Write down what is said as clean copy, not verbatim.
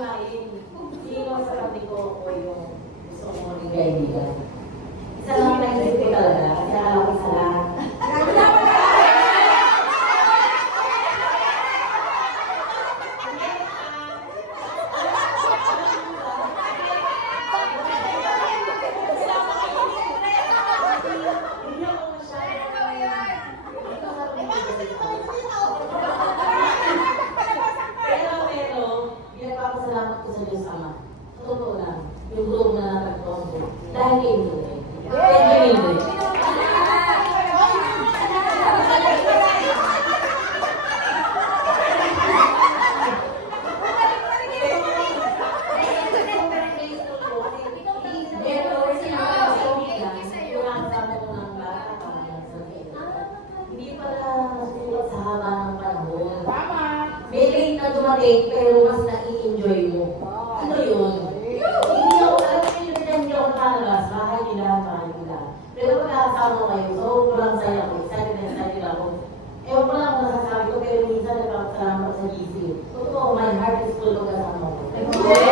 unahin. Sino sa tabi ko o yung gusto mo rin kaibigan. Isa lang naisip ko talaga, kasi alam ko isa lang. Yung room na natagpuan ko. Dahil kay Indre. Kay Indre. Hindi pala nasulat sa haba ng panahon. May late na dumating pero mas na-i-enjoy mo. Ano yun? Bahay nila. Pero pagkakasama kayo, sobrang saya ko. Excited ako. Ewan ko lang kung nasasabi ko, pero minsan nagpapasalamat sa GC. Totoo, my heart is full of kasama ko.